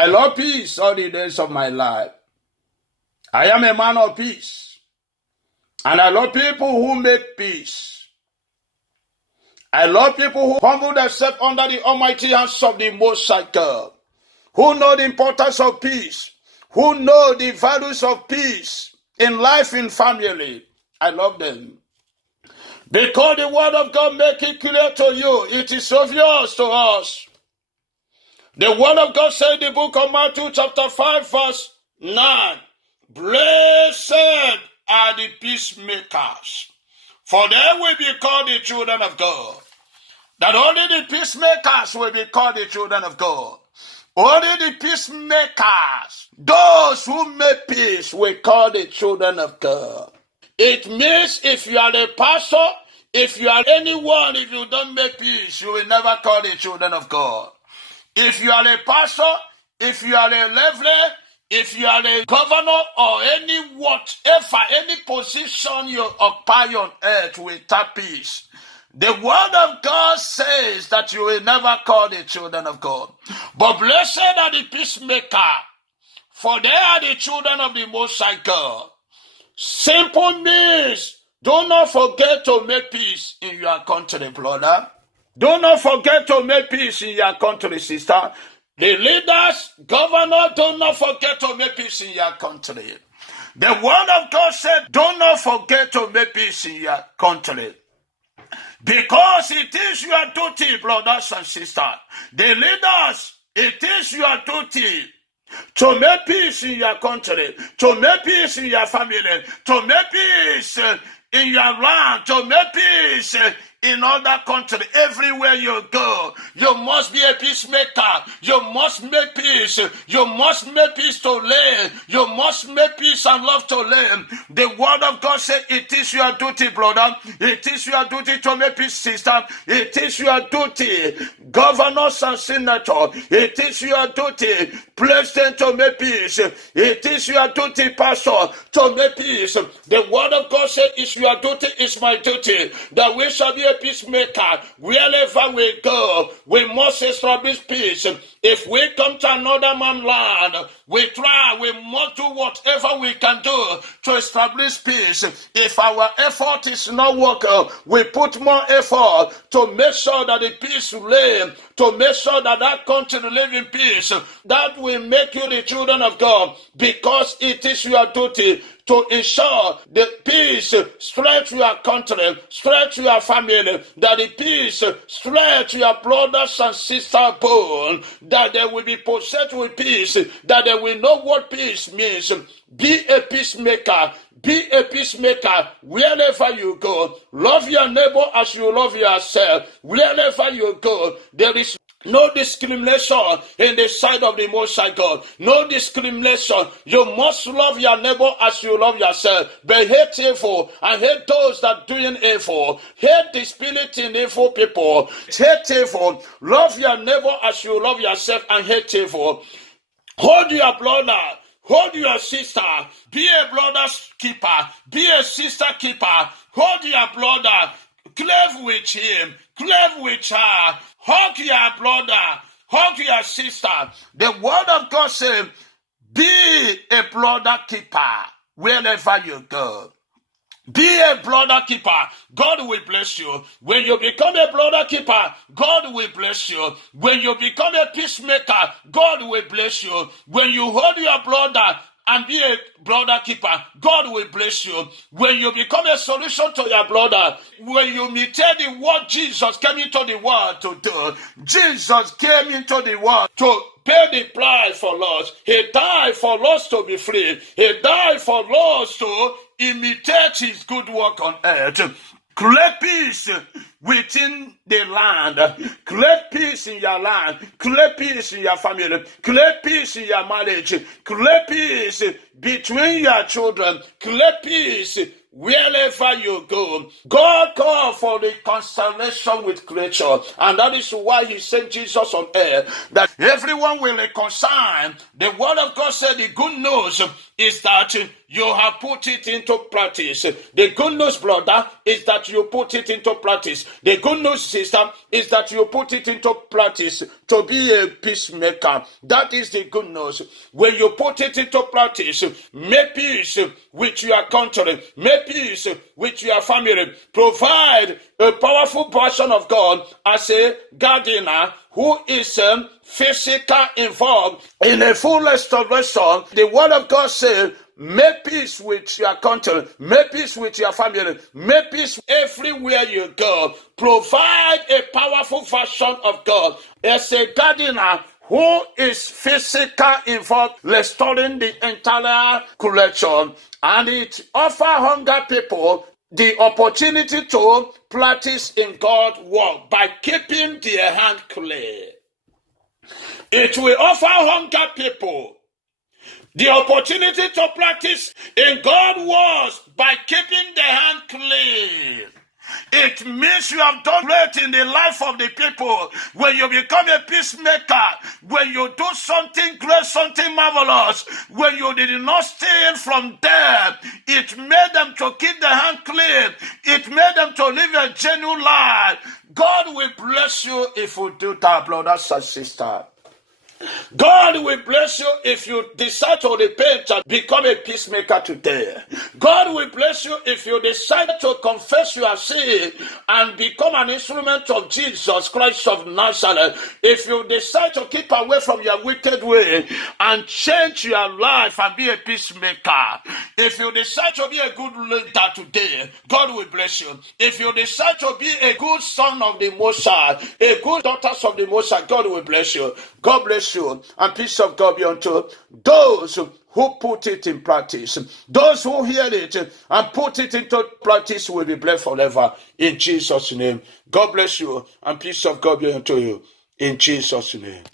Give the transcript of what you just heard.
I love peace all the days of my life. I am a man of peace. And I love people who make peace. I love people who humble themselves under the almighty hands of the Most High God, who know the importance of peace, who know the values of peace in life, in family. I love them. Because the word of God make it clear to you. It is obvious to us. The word of God said in the book of Matthew chapter 5 verse 9, blessed are the peacemakers, for they will be called the children of God. That only the peacemakers will be called the children of God. Only the peacemakers, those who make peace, will call the children of God. It means if you are a pastor, if you are anyone, if you don't make peace, you will never call the children of God. If you are a pastor, if you are a leveler, if you are a governor or any whatever, any position you occupy on earth without peace, the word of God says that you will never call the children of God. But blessed are the peacemakers, for they are the children of the Most High God. Simple means, do not forget to make peace in your country, brother. Do not forget to make peace in your country, sister. The leaders, governor, do not forget to make peace in your country. The word of God said, do not forget to make peace in your country. Because it is your duty, brothers and sisters. The leaders, it is your duty to make peace in your country, to make peace in your family, to make peace in your land, to make peace in other countries. Everywhere you go, you must be a peacemaker. You must make peace. You must make peace to live. You must make peace and love to live. The word of God says it is your duty, brother. It is your duty to make peace, sister. It is your duty, governors and senators. It is your duty, president, to make peace. It is your duty, pastor, to make peace. The word of God says it's your duty, it's my duty, that we shall be a peacemaker. Wherever we go, we must establish peace. If we come to another man's land, we try, we must do whatever we can do to establish peace. If our effort is not working, we put more effort to make sure that the peace will live, to make sure that that country will live in peace. That will make you the children of God, because it is your duty to ensure the peace stretch your country, stretch your family, that the peace stretch your brothers and sisters bone, that they will be possessed with peace, that they will know what peace means. Be a peacemaker. Be a peacemaker wherever you go. Love your neighbor as you love yourself. Wherever you go, there is no discrimination in the sight of the Most High God. No discrimination. You must love your neighbor as you love yourself. But hate evil and hate those that are doing evil. Hate the spirit in evil people. Hate evil. Love your neighbor as you love yourself and hate evil. Hold your brother. Hold your sister. Be a brother's keeper. Be a sister keeper. Hold your brother. Cleave with him. Cleave with her. Hug your brother. Hug your sister. The word of God says, be a brother keeper wherever you go. Be a brother keeper. God will bless you. When you become a brother keeper, God will bless you. When you become a peacemaker, God will bless you. When you hold your brother and be a brother keeper, God will bless you. When you become a solution to your brother, when you imitate the word Jesus came into the world to do, Jesus came into the world to pay the price for us. He died for us to be free. He died for us to imitate his good work on earth. Create peace within the land. Create peace in your land. Create peace in your family. Create peace in your marriage. Create peace between your children. Create peace wherever you go. God called for the reconciliation with creature, and that is why he sent Jesus on earth, that everyone will reconcile. The word of God said the good news is that you have put it into practice. The good news, brother, is that you put it into practice. The good news, sister, is that you put it into practice to be a peacemaker. That is the good news. When you put it into practice, make peace with your country, make peace with your family, provide a powerful person of God as a gardener who is physical involved in a full restoration. The word of God says, make peace with your country, make peace with your family, make peace everywhere you go. Provide a powerful version of God as a gardener who is physical involved, restoring the entire creation, and it offers hunger people the opportunity to practice in God's word by keeping their hand clean. It will offer hunger people the opportunity to practice in God's words by keeping their hand clean. It means you have done great in the life of the people. When you become a peacemaker, when you do something great, something marvelous, when you did not steal from them, it made them to keep their hand clean. It made them to live a genuine life. God will bless you if you do that, brothers and sisters. God will bless you if you decide to repent and become a peacemaker today. God will bless you if you decide to confess your sin and become an instrument of Jesus Christ of Nazareth. If you decide to keep away from your wicked way and change your life and be a peacemaker. If you decide to be a good leader today, God will bless you. If you decide to be a good son of the Most High, a good daughter of the Most High, God will bless you. God bless you, and peace of God be unto those who put it in practice. Those who hear it and put it into practice will be blessed forever. In Jesus' name. God bless you, and peace of God be unto you. In Jesus' name.